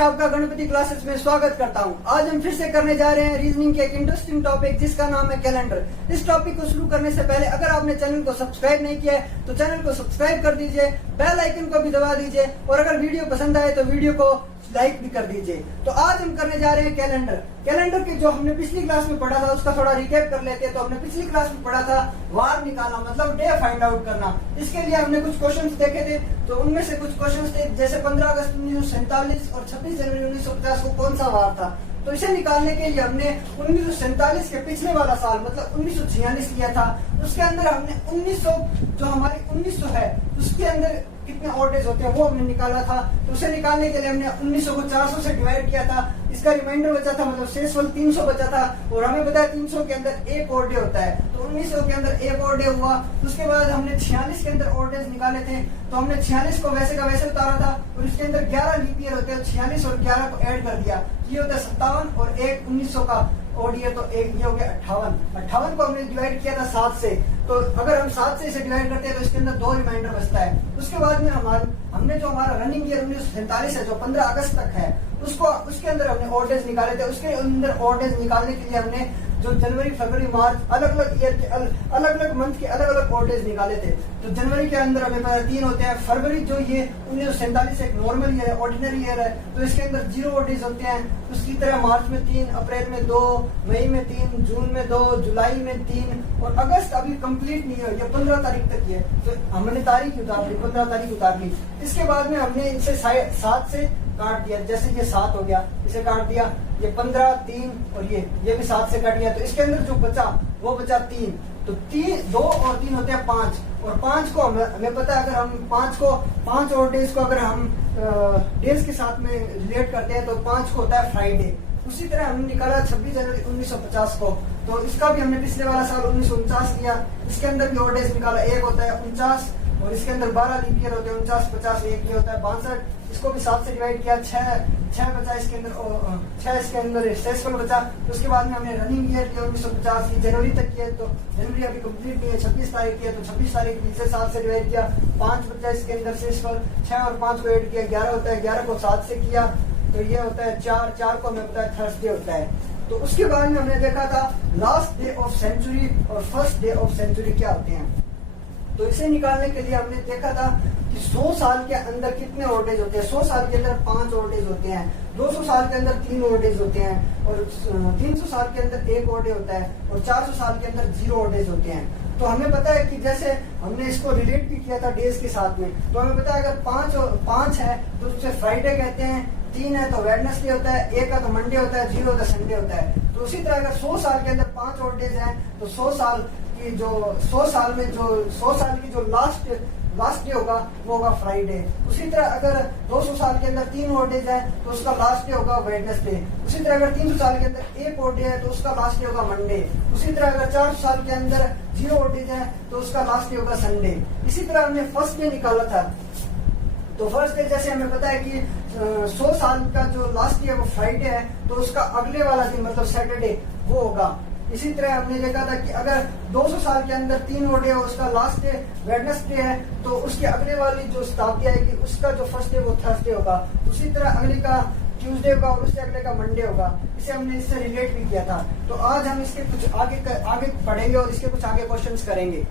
आपका गणपति क्लासेस में स्वागत करता हूं। आज हम फिर से करने जा रहे हैं रीजनिंग के एक इंटरेस्टिंग टॉपिक जिसका नाम है कैलेंडर। इस टॉपिक को शुरू करने से पहले अगर आपने चैनल को सब्सक्राइब नहीं किया है तो चैनल को सब्सक्राइब कर दीजिए, बेल आइकन को भी दबा दीजिए और अगर वीडियो पसंद आए तो वीडियो को लाइक भी कर दीजिए। तो आज हम करने जा रहे हैं कैलेंडर। कैलेंडर के जो हमने पिछली क्लास में पढ़ा था उसका थोड़ा रिकैप कर लेते हैं। तो हमने पिछली क्लास में पढ़ा था वार निकालना, मतलब डे फाइंड आउट करना। इसके लिए हमने कुछ क्वेश्चंस देखे थे। तो उनमें से कुछ क्वेश्चंस थे जैसे 15 अगस्त 1947 और 26 जनवरी 1950 को कौन सा वार था। तो इसे निकालने के लिए हमने 1947 के पिछले वाला साल मतलब 1946 लिया था। उसके अंदर हमने 1900 जो हमारी 1900 है उसके अंदर कितने ऑड डेज होते हैं वो हमने निकाला था। तो उसे निकालने के लिए हमने 1900 को 400 से डिवाइड किया था। इसका रिमाइंडर बचा था, मतलब शेषफल 300 बचा था और हमें पता है 300 के अंदर एक ऑड डे होता है। तो 1900 के अंदर एक ऑड डे हुआ। उसके बाद हमने 46 के अंदर ऑड डेज निकाले थे। तो हमने 46 को वैसे का वैसे उतारा था और इसके अंदर 11 लीप ईयर होते हैं। 46 और 11 को ऐड कर दिया, ये होता है 57 और एक 1900 का ऑड ईयर, तो एक ये हो गया 58 को हमने डिवाइड किया था 7 से। तो अगर हम 7 से इसे डिवाइड करते हैं तो इसके अंदर 2 रिमाइंडर बचता है। उसके बाद में हमने जो हमारा रनिंग ईयर 1947 है जो 15 अगस्त तक है उसके अंदर हमने ऑड डेज निकाले थे। उसके अंदर ऑड डेज निकालने के लिए हमने जो जनवरी फरवरी मार्च अलग अलग ईयर के अलग अलग मंथ के अलग अलग ऑड डेज निकाले थे। तो जनवरी के अंदर हमें पता 3 होते हैं। फरवरी जो ये 1947 एक नॉर्मल ईयर है, ऑर्डिनरी ईयर है, तो इसके अंदर 0 ऑड डेज होते हैं। उसी तरह मार्च में 3, अप्रैल में 2, मई में 3, जून में 2, जुलाई में 3 और अगस्त अभी कंप्लीट नहीं है, ये 15 तारीख तक ही है। तो हमने तारीख उतार ली, 15 तारीख उतार ली। इसके बाद में हमने इसे 7 से काट दिया, जैसे ये 7 हो गया, इसे काट दिया, ये 15, 3 और ये भी 7 से काट दिया। तो इसके अंदर जो बचा वो बचा 3। तो 2 और 3 होते हैं 5 और 5 को हमें पता है अगर हम 5 और डेज को अगर हम डेज के साथ में रिलेट करते हैं तो 5 को होता है फ्राइडे। उसी तरह हमने निकाला 26 जनवरी 1950 को। तो इसका भी हमने पिछले वाला साल 1949 लिया। इसके अंदर भी और डेज निकाला, एक होता है 49 और इसके अंदर 12 लीप ईयर होते हैं, 49, 50, एक ही होता है 62। इसको भी 7 से डिवाइड किया, 6 बचा इसके अंदर, 6 इसके अंदर शेषफल बचा। तो उसके बाद में हमने रनिंग ईयर किया 1950 जनवरी तक किया। तो जनवरी अभी कंप्लीट नहीं है, 26 तारीख की है, तो 26 तारीख इसे 7 से डिवाइड किया, 5 बचा इसके अंदर शेषफल, 6 और 5 को ऐड किया, 11 होता है, 11 को 7 से किया तो ये होता है 4 को हमें पता है थर्सडे होता है। तो उसके बाद में हमने देखा था लास्ट डे ऑफ सेंचुरी और फर्स्ट डे ऑफ सेंचुरी क्या होते हैं। तो इसे निकालने के लिए हमने देखा था कि 100 साल के अंदर कितने ऑड डेज होते हैं। 100 साल के अंदर 5 ऑड डेज होते हैं, 200 साल के अंदर 3 ऑड डेज होते हैं और 300 साल के अंदर 1 ऑड डे होता है और 400 साल के अंदर 0 ऑड डेज होते हैं। तो हमें पता है कि जैसे हमने इसको रिलेट भी किया था डेज के साथ में, तो हमें पता है अगर 5 है तो उसे फ्राइडे कहते हैं, 3 है तो वेडनेसडे होता है, 1 है तो मंडे होता है, 0 होता है संडे होता है। तो उसी तरह अगर 100 साल के अंदर 5 ऑड डेज हैं तो 100 साल की जो लास्ट डे होगा वो होगा फ्राइडे। उसी तरह अगर 200 साल के अंदर 3 ऑड डेज है तो उसका लास्ट डे होगा वेडनेसडे। उसी तरह अगर 300 साल के अंदर 1 ऑड डे है तो उसका लास्ट डे होगा मंडे। उसी तरह अगर 400 साल के अंदर 0 ऑड डेज है तो उसका लास्ट डे होगा संडे। इसी तरह हमने फर्स्ट डे निकाला था। तो फर्स्ट डे जैसे हमें पता है कि 100 साल का जो लास्ट डे है वो फ्राइडे है, तो उसका अगले वाला दिन मतलब सैटरडे वो होगा। इसी तरह हमने देखा था कि अगर 200 साल के अंदर 3 ऑड डे है उसका लास्ट डे वेडनेसडे है तो उसके अगले वाली जो शताब्दी आएगी उसका जो फर्स्ट डे वो थर्सडे होगा। उसी तरह अगले का ट्यूसडे होगा और उससे अगले का मंडे होगा। इसे हमने इससे रिलेट भी किया था। तो आज हम इसके कुछ आगे पढ़ेंगे और इसके कुछ आगे क्वेश्चंस करेंगे।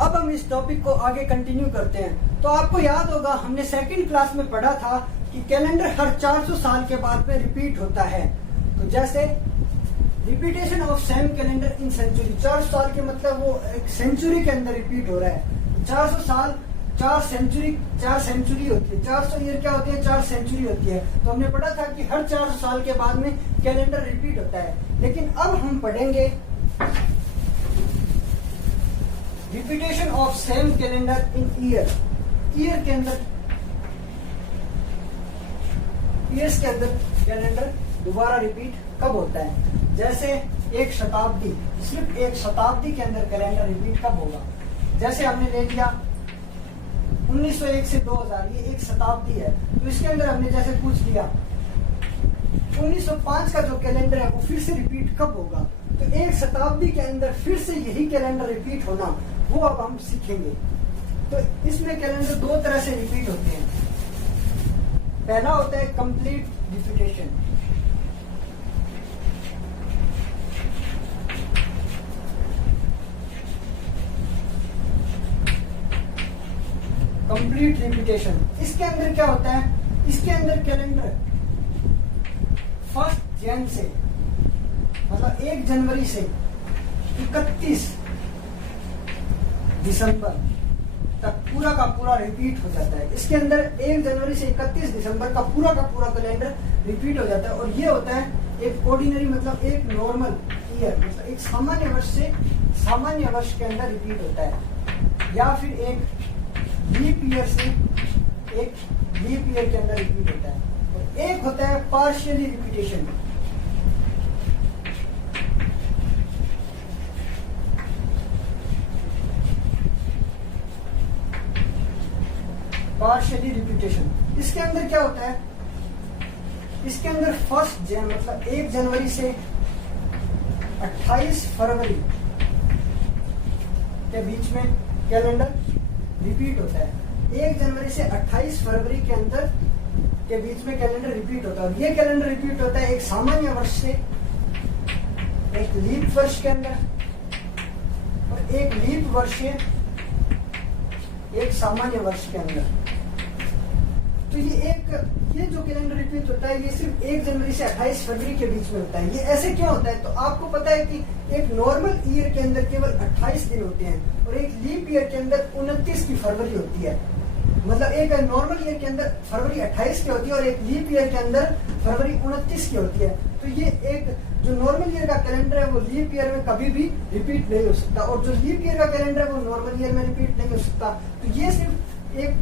अब हम इस टॉपिक को आगे कंटिन्यू करते हैं। तो आपको याद होगा हमने सेकंड क्लास में पढ़ा था कि कैलेंडर हर 400 साल के बाद में रिपीट होता है। तो जैसे repetition of same calendar in century, 400 साल के मतलब वो एक सेंचुरी के अंदर रिपीट हो रहा है। 400 साल 4 सेंचुरी होती है। 400 ईयर क्या होती है, 4 सेंचुरी होती है। तो हमने पढ़ा था कि हर 400 साल के बाद में कैलेंडर रिपीट होता है। लेकिन अब हम पढ़ेंगे repetition of same calendar in year. Year के अंदर ईयर्स के अंदर कैलेंडर दोबारा रिपीट कब होता है। जैसे एक शताब्दी, सिर्फ एक शताब्दी के अंदर कैलेंडर रिपीट कब होगा। जैसे हमने ले लिया 1901 से 2000, ये एक शताब्दी है। तो इसके अंदर हमने जैसे पूछ लिया 1905 का जो कैलेंडर है वो फिर से रिपीट कब होगा। तो एक शताब्दी के अंदर फिर से यही कैलेंडर रिपीट होना वो अब हम सीखेंगे। तो इसमें कैलेंडर 2 तरह से रिपीट होते हैं। पहला होता है कंप्लीट रिपीटेशन। कंप्लीट रिपीटेशन, इसके अंदर क्या होता है, इसके अंदर कैलेंडर 1 जनवरी से, मतलब 1 जनवरी से 31 दिसंबर तक पूरा का पूरा रिपीट हो जाता है। इसके अंदर 1 जनवरी से 31 दिसंबर का पूरा कैलेंडर रिपीट हो जाता है। और ये होता है एक ऑर्डिनरी, मतलब एक नॉर्मल ईयर, मतलब एक सामान्य वर्ष से सामान्य वर्ष के अंदर रिपीट होता है, या फिर एक लीप ईयर से एक लीप ईयर के अंदर रिपीट होता है। और एक होता है पार्शियली रिपीटेशन। पार्शियली रिपीटेशन, इसके अंदर क्या होता है, इसके अंदर 1 जनवरी मतलब 1 जनवरी से 28 फरवरी के बीच में कैलेंडर रिपीट होता है। 1 जनवरी से 28 फरवरी के अंदर के बीच में कैलेंडर रिपीट होता है। ये कैलेंडर रिपीट होता है एक सामान्य वर्ष से एक लीप वर्ष के अंदर, और एक लीप वर्ष से एक सामान्य वर्ष के अंदर। तो ये जो कैलेंडर रिपीट होता है ये सिर्फ 1 जनवरी से 28 फरवरी के बीच में होता है। ये ऐसे क्यों होता है, तो आपको पता है कि एक नॉर्मल ईयर के अंदर केवल 28 दिन होते हैं, और एक लीप ईयर के अंदर 29 की फरवरी होती है। मतलब एक नॉर्मल ईयर के अंदर फरवरी 28 की होती है, और एक लीप ईयर के अंदर फरवरी 29 की होती है। तो ये एक जो नॉर्मल ईयर का कैलेंडर है वो लीप ईयर में कभी भी रिपीट नहीं हो सकता, और जो लीप ईयर का कैलेंडर है वो नॉर्मल ईयर में रिपीट नहीं हो सकता। तो ये सिर्फ 1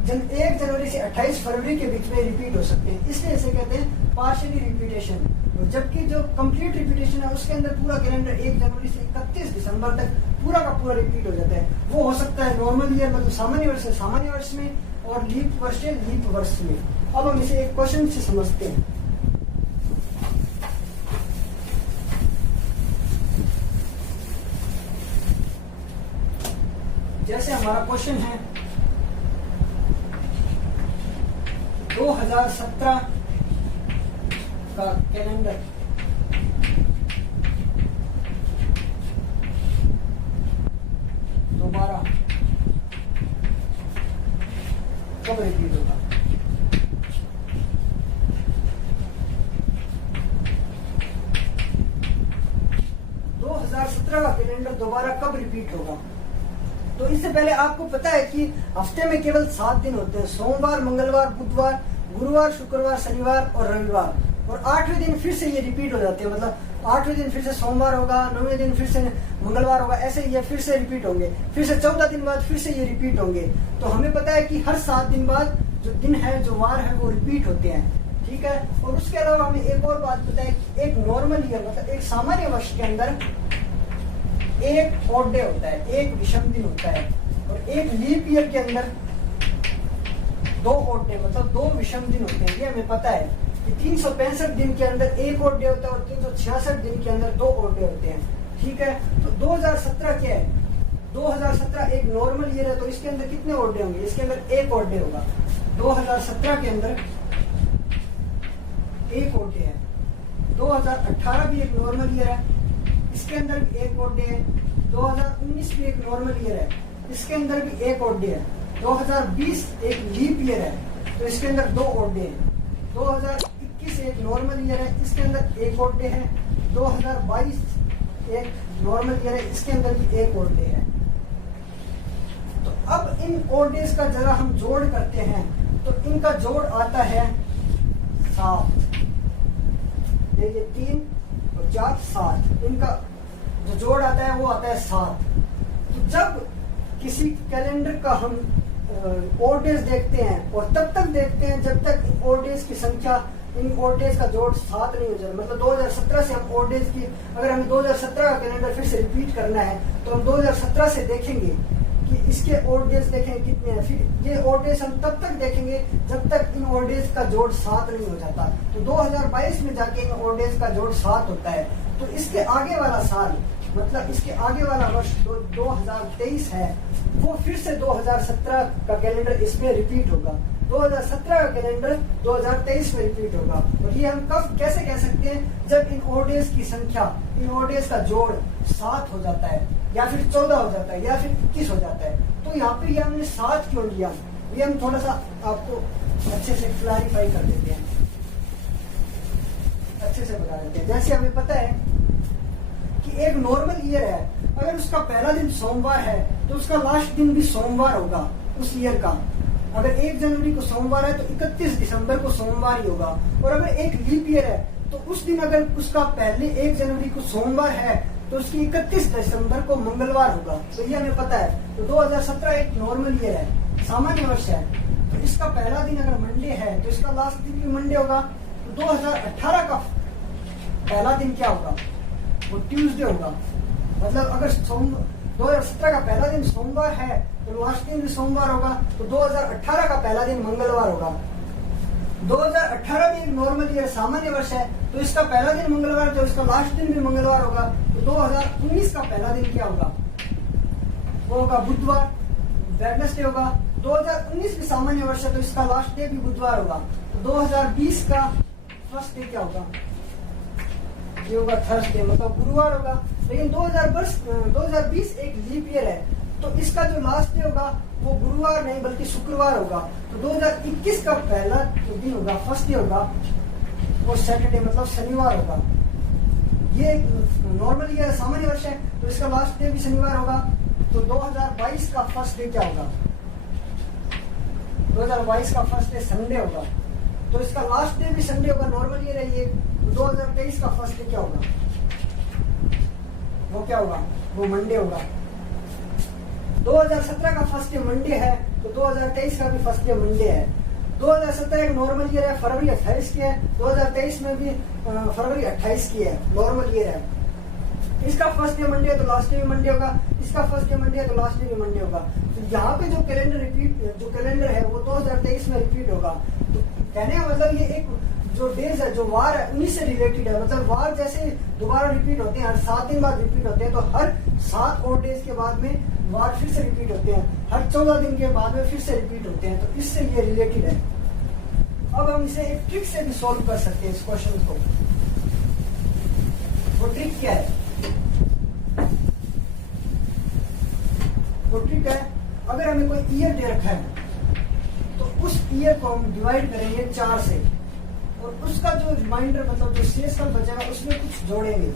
जनवरी से 28 फरवरी के बीच में रिपीट हो सकते हैं, इसलिए इसे कहते हैं पार्शियली रिपीटेशन। जबकि जो कंप्लीट रिपीटेशन है उसके अंदर पूरा कैलेंडर 1 जनवरी से 31 दिसंबर तक पूरा का पूरा रिपीट हो जाता है। वो हो सकता है नॉर्मल ईयर मतलब सामान्य वर्ष से सामान्य वर्ष में, और लीप वर्ष से लीप वर्ष में। अब हम इसे एक क्वेश्चन से समझते हैं। जैसे हमारा क्वेश्चन है 2017 का कैलेंडर दोबारा कब रिपीट होगा। 2017 का कैलेंडर दोबारा कब रिपीट होगा। तो इससे पहले आपको पता है कि हफ्ते में केवल 7 दिन होते हैं, सोमवार, मंगलवार, बुधवार, गुरुवार, शुक्रवार, शनिवार और रविवार। और 8वें दिन फिर से ये रिपीट हो जाते हैं, मतलब 8वें दिन फिर से सोमवार होगा, 9वें दिन फिर से मंगलवार होगा, ऐसे ये फिर से रिपीट होंगे। फिर से 14 दिन बाद फिर से ये रिपीट होंगे। तो हमें पता है कि हर 7 दिन बाद जो दिन है, जो वार है, वो रिपीट होते हैं, ठीक है। और उसके अलावा हमें एक और बात पता है कि एक नॉर्मल ईयर मतलब एक सामान्य वर्ष के अंदर एक ऑड डे होता है, एक विषम दिन होता है, और एक लीप ईयर के अंदर 2 ऑड डे मतलब 2 विषम दिन होते हैं। ये हमें पता है कि 365 दिन के अंदर एक ऑड डे होता है, और 366 दिन के अंदर 2 ऑड डे होते हैं, ठीक है। तो 2017 क्या है, 2017 एक नॉर्मल ईयर है, तो इसके अंदर कितने ऑड डे होंगे, इसके अंदर एक ऑड डे होगा। 2017 के अंदर एक ऑड डे है। 2018 भी एक नॉर्मल ईयर है, इसके अंदर भी एक ऑड डे है। 2019 भी एक नॉर्मल ईयर है, इसके अंदर भी एक ऑड डे है। 2020 एक लीप ईयर है, तो इसके अंदर 2 ऑड डे है। 2021 एक नॉर्मल ईयर है, इसके अंदर एक ऑड डे है। 2022 एक नॉर्मल ईयर है, इसके अंदर भी एक ऑड डे है। तो अब इन ऑड डेज का जरा हम जोड़ करते हैं, तो इनका जोड़ आता है 7। देखिए 3 और 4 7, इनका जो जोड़ आता है वो आता है 7। तो जब किसी कैलेंडर का हम ऑड डेज देखते हैं, और तब तक देखते हैं जब तक ऑड डेज की संख्या, इन ऑड डेज का जोड़ 7 नहीं हो जाए। मतलब 2017 से हम ऑड डेज की, अगर हमें 2017 का कैलेंडर फिर से रिपीट करना है, तो हम 2017 से देखेंगे कि इसके ऑड डेज देखें कितने हैं। फिर ये ऑड डेज हम तब तक देखेंगे जब तक इन ऑड डेज का जोड़ 7 नहीं हो जाता। तो 2022 में जाके इन ऑड डेज का जोड़ 7 होता है। तो इसके आगे वाला साल, मतलब इसके आगे वाला वर्ष 2023 है, वो फिर से 2017 का कैलेंडर इसमें रिपीट होगा। 2017 का कैलेंडर 2023 में रिपीट होगा। और ये हम कब कैसे कह सकते हैं, जब इन ओडेज की संख्या, इन ओडेज का जोड़ 7 हो जाता है या फिर 14 हो जाता है या फिर 21 हो जाता है। तो यहाँ पे ये हमने 7 क्यों लिया, ये हम थोड़ा सा आपको अच्छे से क्लैरिफाई कर देते हैं, अच्छे से बता देते हैं। जैसे हमें पता है कि एक नॉर्मल ईयर है, अगर उसका पहला दिन सोमवार है तो उसका लास्ट दिन भी सोमवार होगा उस ईयर का। अगर 1 जनवरी को सोमवार है तो 31 दिसंबर को सोमवार ही होगा। और अगर एक लीप ईयर है तो उस दिन अगर उसका पहले 1 जनवरी को सोमवार है तो उसकी 31 दिसंबर को मंगलवार होगा। तो ये हमें पता है। तो 2017 एक नॉर्मल ईयर है, सामान्य वर्ष है। तो इसका पहला दिन अगर मंडे है तो इसका लास्ट दिन भी मंडे होगा। तो 2018 का पहला दिन क्या होगा, वो ट्यूसडे होगा। मतलब अगर 2017 का पहला दिन सोमवार है तो लास्ट दिन भी सोमवार होगा। तो 2018 का पहला दिन मंगलवार होगा। 2018 भी एक नॉर्मल ईयर, सामान्य वर्ष है, तो इसका पहला दिन मंगलवार, तो इसका लास्ट दिन भी मंगलवार होगा। तो 2019 का पहला दिन क्या होगा, वो होगा बुधवार, वेडनेसडे होगा। 2019 भी सामान्य वर्ष है तो इसका लास्ट डे भी बुधवार होगा। तो 2020 का फर्स्ट डे क्या होगा, ये होगा थर्सडे, मतलब गुरुवार होगा। लेकिन 2020 एक लीप ईयर है तो इसका जो लास्ट डे होगा वो गुरुवार नहीं बल्कि शुक्रवार होगा। तो 2021 का पहला जो दिन होगा, फर्स्ट डे होगा, वो सैटरडे मतलब शनिवार होगा। ये नॉर्मल ईयर सामान्य वर्ष है तो इसका लास्ट डे भी शनिवार होगा। तो 2022 का फर्स्ट डे क्या होगा, 2022 का फर्स्ट डे संडे होगा। तो इसका लास्ट डे भी संडे होगा, नॉर्मल ईयर है ये। तो 2023 का फर्स्ट डे क्या होगा, वो क्या होगा, वो मंडे होगा। 2017 का फर्स्ट डे मंडे है तो 2023 का भी फर्स्ट डे मंडे है। 2017 एक नॉर्मल ईयर है, फरवरी 28 की है। 2023 में भी फरवरी 28 की है, नॉर्मल ईयर है। इसका फर्स्ट डे मंडे है तो लास्ट डे भी मंडे होगा, इसका फर्स्ट डे मंडे है तो लास्ट डे भी मंडे होगा। तो यहाँ पे जो कैलेंडर है वो 2023 में रिपीट होगा। तो कहने का मतलब ये एक जो डेज है, जो वार है, उन्हीं से रिलेटेड है। मतलब वार जैसे दोबारा रिपीट होते हैं, हर 7 दिन बाद रिपीट होते हैं, तो हर 7 और डेज के बाद में वार फिर से रिपीट होते हैं, हर 14 दिन के बाद में फिर से रिपीट होते हैं। तो इससे ये रिलेटेड है। अब हम इसे एक ट्रिक से भी सॉल्व कर सकते हैं इस क्वेश्चन को। वो ट्रिक क्या है, वो ट्रिक है, अगर हमें कोई ईयर दे रखा है तो उस ईयर को हम डिवाइड करेंगे 4 से, और उसका जो रिमाइंडर मतलब जो शेषफल बचेगा उसमें कुछ जोड़ेंगे।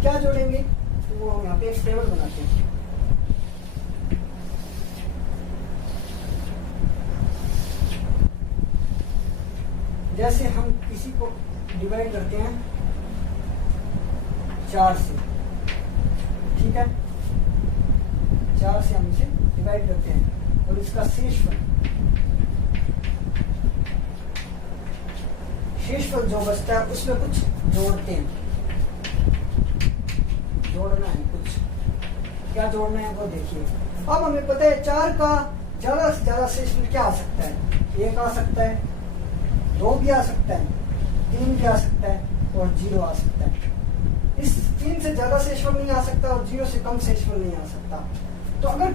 क्या जोड़ेंगे, तो वो हम यहाँ पे एक टेबल बनाते हैं। जैसे हम किसी को डिवाइड करते हैं 4 से, ठीक है, 4 से हम इसे डिवाइड करते हैं और इसका शेषफल जो बचता है उसमें कुछ जोड़ते हैं। जोड़ना है कुछ, क्या जोड़ना है वो देखिए। अब हमें पता है 4 का ज्यादा से ज्यादा शेषफल क्या आ सकता है, 1 आ सकता है, 2 भी आ सकता है, 3 भी आ सकता है और 0 आ सकता है। इस 3 से ज्यादा शेषफल नहीं आ सकता और 0 से कम शेषफल नहीं आ सकता। तो अगर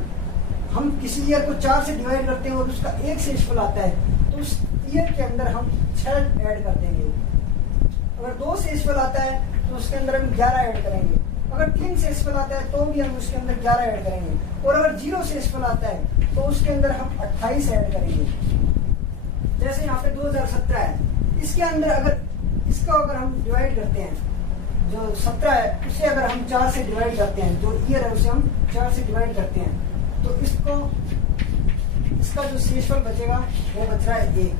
हम किसी ईयर को 4 से डिवाइड करते हैं और उसका 1 शेषफल आता है तो उस ईयर के अंदर हम 6 ऐड कर देंगे। अगर 2 शेषफल आता है तो उसके अंदर हम 11 ऐड करेंगे। अगर 3 शेषफल आता है तो भी हम उसके अंदर 11 ऐड करेंगे। और अगर 0 शेषफल आता है तो उसके अंदर हम 28 ऐड करेंगे। जैसे यहाँ पे 2017 है, इसके अंदर अगर हम डिवाइड करते हैं, जो 17 है उसे अगर हम 4 से डिवाइड करते हैं, जो ईयर है उसे हम 4 से डिवाइड करते हैं, तो इसका जो शेषफल बचेगा वो बच रहा है 1।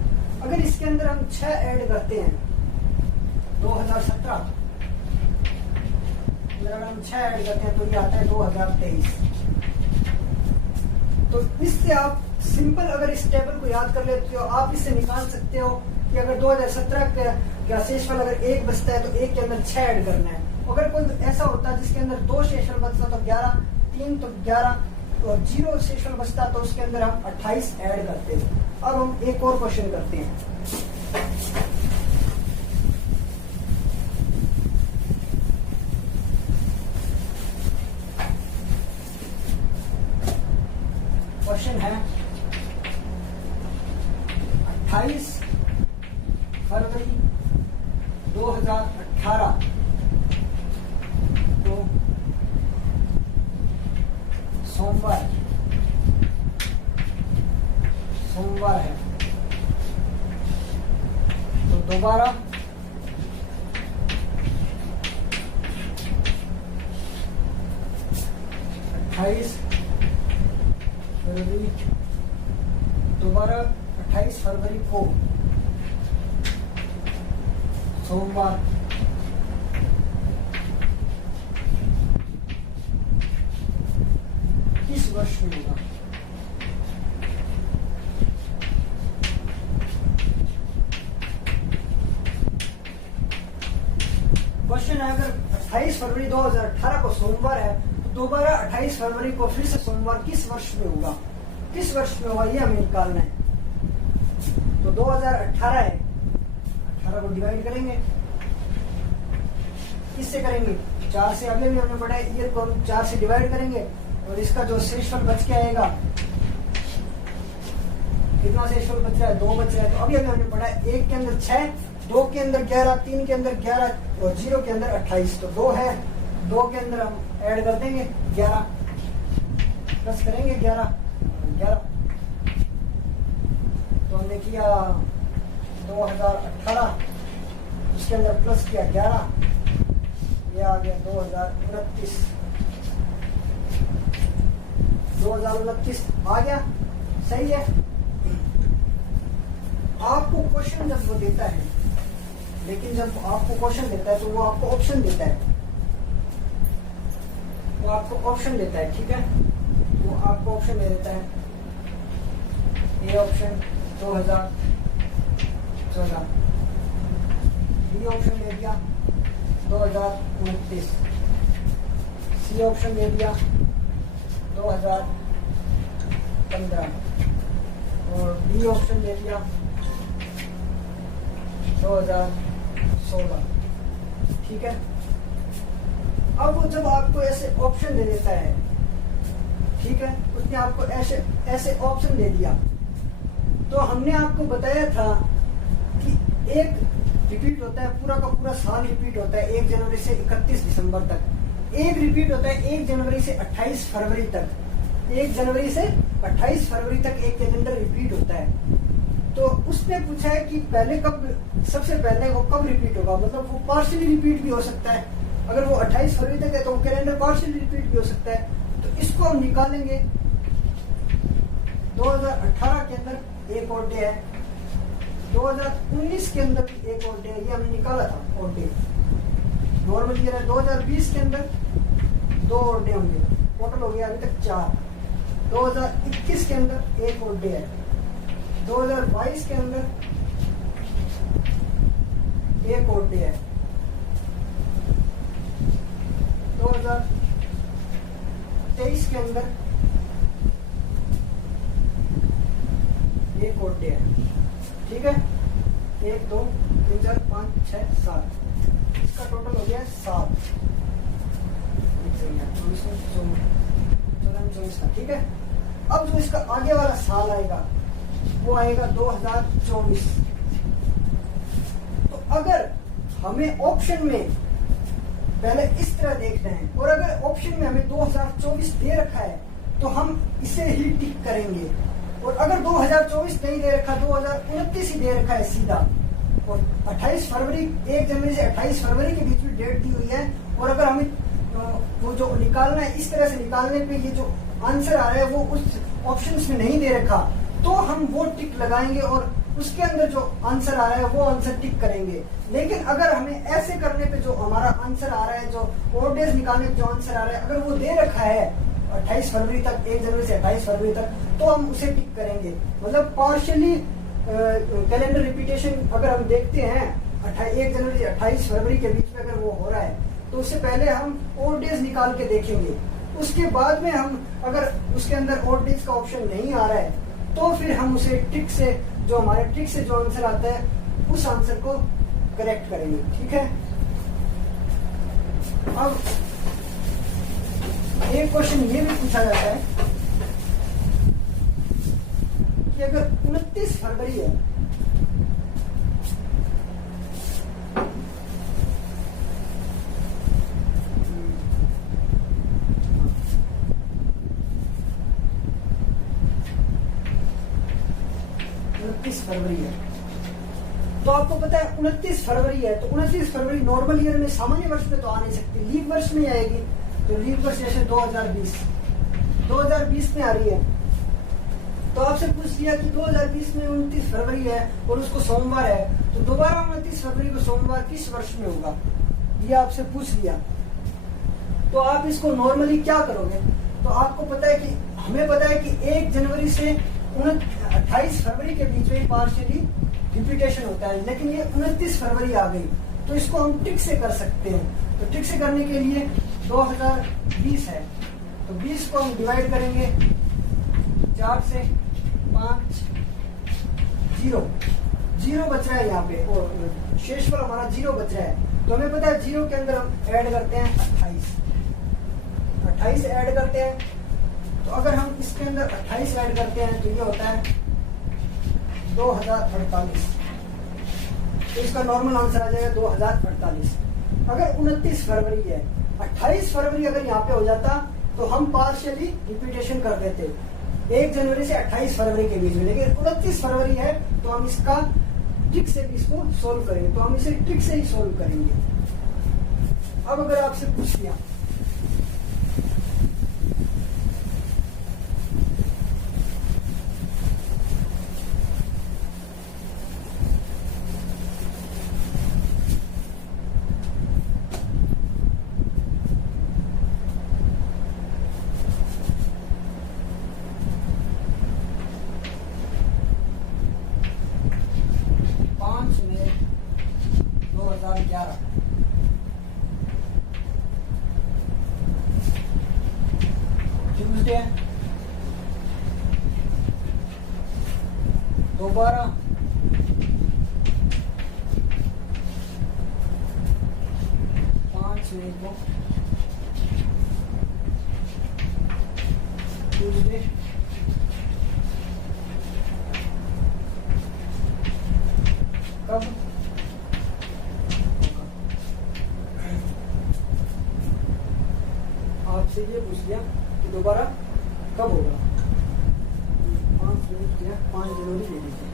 अगर इसके अंदर हम 6 ऐड करते हैं 2017, अगर हम 6 ऐड करते हैं तो ये आता है 2023। तो इससे आप सिंपल अगर इस टेबल को याद कर लेते हो, आप इससे निकाल सकते हो कि अगर 2017 का शेषफल अगर 1 बचता है तो 1 के अंदर 6 ऐड करना है। अगर कोई ऐसा होता है जिसके अंदर 2 शेषफल बचता तो 11, 3 तो 11 और 0 शेषफल बचता तो उसके अंदर हम 28 ऐड करते हैं। अब हम एक और क्वेश्चन करते हैं। क्वेश्चन है 28 फरवरी 2018 को सोमवार है। तो दोबारा 28 फरवरी को सोमवार किस वर्ष में होगा? क्वेश्चन है, अगर 28 फरवरी 2018 को सोमवार है तो दोबारा 28 फरवरी को फिर से सोमवार किस वर्ष में होगा? किस वर्ष में होगा ये हमें निकालना है। तो 2018 है, 18 को डिवाइड करेंगे, किससे करेंगे? 4 से। अगले भी हमने पढ़ा है, ईयर को हम 4 से डिवाइड करेंगे और इसका जो शेषफल बच के आएगा, कितना शेषफल बच रहा है? 2 बच रहा है। तो अभी हमने पढ़ा है 1 के अंदर 6, 2 के अंदर 11, 3 के अंदर 11 और 0 के अंदर 28। तो 2 है, 2 के अंदर हम ऐड कर देंगे 11, प्लस करेंगे 11। तो हमने किया 2018, उसके अंदर प्लस किया 11, ये आ गया 2029 आ गया। सही है। आपको क्वेश्चन जब वो देता है, लेकिन जब आपको क्वेश्चन देता है तो वो आपको ऑप्शन देता है, ठीक है। वो आपको ऑप्शन दे देता है। ए ऑप्शन 2014, बी ऑप्शन दे दिया 2029, सी ऑप्शन दे दिया 2015 और डी ऑप्शन दे दिया 2016। ठीक है। अब वो जब आपको ऐसे ऑप्शन दे देता है, ठीक है, उसने आपको ऐसे ऑप्शन दे दिया, तो हमने आपको बताया था कि एक रिपीट होता है, पूरा का पूरा साल रिपीट होता है 1 जनवरी से 31 दिसंबर तक। एक रिपीट होता है 1 जनवरी से 28 फरवरी तक। 1 जनवरी से 28 फरवरी तक एक कैलेंडर रिपीट होता है। तो उसने पूछा है कि सबसे पहले वो कब रिपीट होगा, मतलब वो पार्शियली रिपीट भी हो सकता है। अगर वो 28 फरवरी तक है तो वो कैलेंडर पार्शियली रिपीट भी हो सकता है। तो इसको हम निकालेंगे। 2018 के अंदर एक और डे है, 2019 के अंदर एक और डे है, ये हमने निकाला था और डे। नॉर्मल ईयर है। 2020 के अंदर 2 और डे होंगे, टोटल हो गया अभी तक 4। 2021 के अंदर एक और डे है, 2022 के अंदर एक और डे है, 2023 के अंदर एक और डे है। ठीक है। 1 2 3 4 5 6 7, इसका टोटल हो गया 7। 24 का। ठीक है। अब जो इसका आगे वाला साल आएगा वो आएगा 2024। तो अगर हमें ऑप्शन में पहले इस तरह देखना है और अगर ऑप्शन में हमें 2024 दे रखा है तो हम इसे ही टिक करेंगे, और अगर 2024 नहीं दे रखा, 2029 ही दे रखा है सीधा, और 28 फरवरी 1 जनवरी से 28 फरवरी के बीच में डेट दी हुई है, और अगर हमें वो जो निकालना है, इस तरह से निकालने पे ये जो आंसर आ रहा है वो उस ऑप्शंस में नहीं दे रखा, तो हम वो टिक लगाएंगे और उसके अंदर जो आंसर आ रहा है वो आंसर टिक करेंगे। लेकिन अगर हमें ऐसे करने पे जो हमारा आंसर आ रहा है, जो ओड डेज निकालने पे जो आंसर आ रहा है, अगर वो दे रखा है 28 फरवरी तक, 1 जनवरी से 28 फरवरी तक, तो हम उसे टिक करेंगे। मतलब पार्शियली कैलेंडर रिपीटेशन अगर हम देखते हैं 1 जनवरी से 28 फरवरी के बीच में अगर वो हो रहा है तो उससे पहले हम ओड डेज निकाल के देखेंगे। उसके बाद में हम अगर उसके अंदर ओड डेज का ऑप्शन नहीं आ रहा है तो फिर हम उसे ट्रिक से, जो हमारे ट्रिक से जो आंसर आता है उस आंसर को करेक्ट करेंगे। ठीक है। अब एक क्वेश्चन ये भी पूछा जाता है कि अगर 29 फरवरी है 29 फरवरी है। तो आपको पता है 29 फरवरी है, तो 29 फरवरी नॉर्मल ईयर में, सामान्य वर्ष में तो आ नहीं सकती, लीप वर्ष में आएगी। तो लीप वर्ष जैसे 2020 में आ रही है। तो आपसे पूछ लिया कि 2020 में 29 फरवरी है और उसको सोमवार है, तो दोबारा 29 फरवरी को सोमवार किस वर्ष में होगा, ये आपसे पूछ लिया। तो आप इसको नॉर्मली क्या करोगे, तो आपको पता है कि हमें पता है कि 1 जनवरी से 28 फरवरी के बीच में पार्शियली रिपीटेशन होता है, लेकिन ये 29 फरवरी आ गई, तो इसको हम टिक से कर सकते हैं। तो टिक से करने के लिए 2020 है, तो 20 को हम डिवाइड करेंगे 4 से, 5, 0 बच रहा है यहाँ पे, और शेषफल हमारा 0 बच रहा है। तो हमें पता है 0 के अंदर हम ऐड करते हैं 28 ऐड करते हैं। तो अगर हम इसके अंदर 28 ऐड करते हैं तो ये होता है 2048। तो इसका नॉर्मल आंसर आ जाएगा 2048। अगर 29 फरवरी है, 28 फरवरी अगर यहाँ पे हो जाता तो हम पार्शियली रिपीटेशन कर देते 1 जनवरी से 28 फरवरी के बीच में, लेकिन 29 फरवरी है तो हम इसका ट्रिक से भी इसको सोल्व करेंगे। तो हम इसे ट्रिक से ही सोल्व करेंगे। अब अगर आपसे पूछ लिया ट्यूजडे, दोबारा 5 मई को ट्यूजडे, कब आपसे ये पूछ लिया कि दोबारा कब होगा, 5 जनवरी ले लीजिए।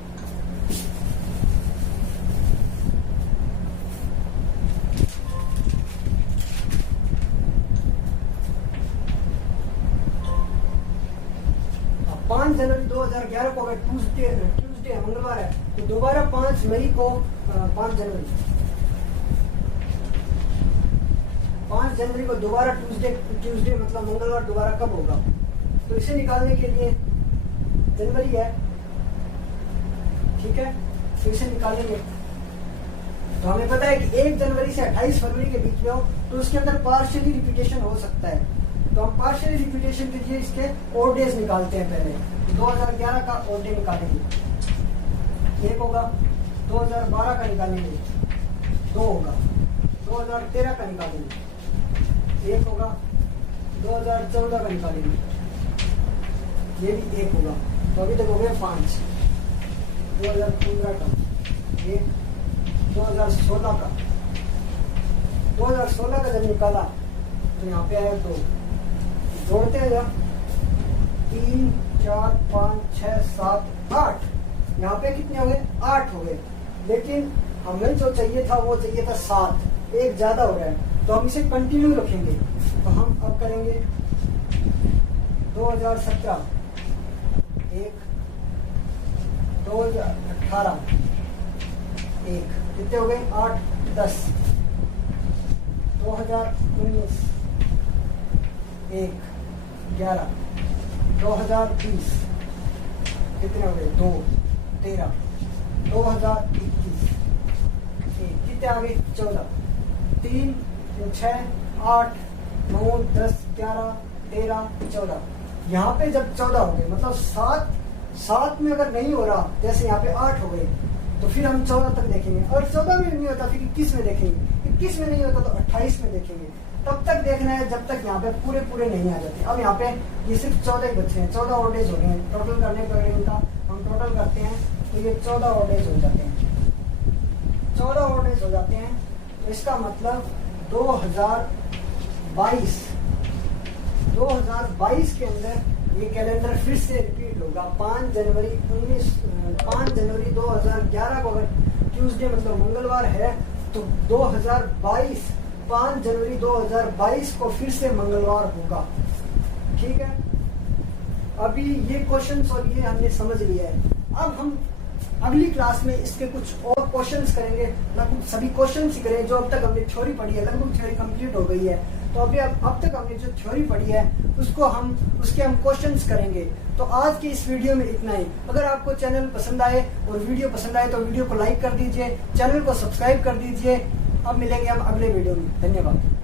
अब 5 जनवरी 2011 को अगर ट्यूसडे मंगलवार है, तो दोबारा 5 मई को 5 जनवरी को दोबारा ट्यूसडे मतलब मंगलवार दोबारा कब होगा। तो इसे निकालने के लिए जनवरी है, ठीक है, तो इसे निकालेंगे। तो हमें पता है कि 1 जनवरी से 28 फरवरी के बीच में हो तो उसके अंदर पार्शियली रिपीटेशन हो सकता है। तो हम पार्शियली रिपीटेशन के लिए इसके ओड डेज निकालते हैं। पहले 2011 का ओड डे निकालेंगे, 1 होगा। 2012 का निकालेंगे, 2 होगा। 2013 का निकालेंगे, 1 होगा। 2014 का निकालेंगे, ये भी 1 होगा। तो अभी तक हो गया 5। 2015 का 1, 2016 का 2016 का जब निकाला तो यहाँ पे आया 2, जोड़ते हैं जब 3, 4, 5, 6, 7, 8, यहाँ पे कितने हो गए, 8 हो गए। लेकिन हमें जो चाहिए था वो चाहिए था 7, एक ज्यादा हो रहा है, तो हम इसे कंटिन्यू रखेंगे। तो हम अब करेंगे 2017, 1, 2018, 1, कितने हो गए, 8, 10। 2019, 1, 11। 2020 कितने हो गए, 2, 13। 2021 कितने आ गए, 14। 3, 6, 8, 9, 10, 11, 13, 14। यहाँ पे जब 14 हो गए, मतलब 7 में अगर नहीं हो रहा, जैसे यहाँ पे 8 हो गए, तो फिर हम 14 तक देखेंगे। और 14 में नहीं होता फिर 21 में देखेंगे, 21 में नहीं होता तो 28 में देखेंगे। तब तक देखना है जब तक यहाँ पे पूरे नहीं आ जाते। अब यहाँ पे ये सिर्फ 14 ही बचे हैं, 14 ऑड डेज हो गए हैं। टोटल करने पर इनका हम टोटल करते हैं तो ये 14 ऑड डेज हो जाते हैं। 14 ऑड डेज हो जाते हैं, तो इसका मतलब 2022 के अंदर ये कैलेंडर फिर से रिपीट होगा। 5 जनवरी 2011 को अगर ट्यूसडे मतलब मंगलवार है तो 2022 5 जनवरी 2022 को फिर से मंगलवार होगा। ठीक है, अभी ये क्वेश्चंस और ये हमने समझ लिया है। अब हम अगली क्लास में इसके कुछ और क्वेश्चंस करेंगे, लगभग सभी क्वेश्चंस ही करेंगे। जो अब तक हमने थ्योरी पढ़ी है, लगभग थ्योरी कंप्लीट हो गई है, तो अभी अब तक हमने जो थ्योरी पढ़ी है उसके हम क्वेश्चंस करेंगे। तो आज की इस वीडियो में इतना ही। अगर आपको चैनल पसंद आए और वीडियो पसंद आए तो वीडियो को लाइक कर दीजिए, चैनल को सब्सक्राइब कर दीजिए। अब मिलेंगे हम अगले वीडियो में। धन्यवाद।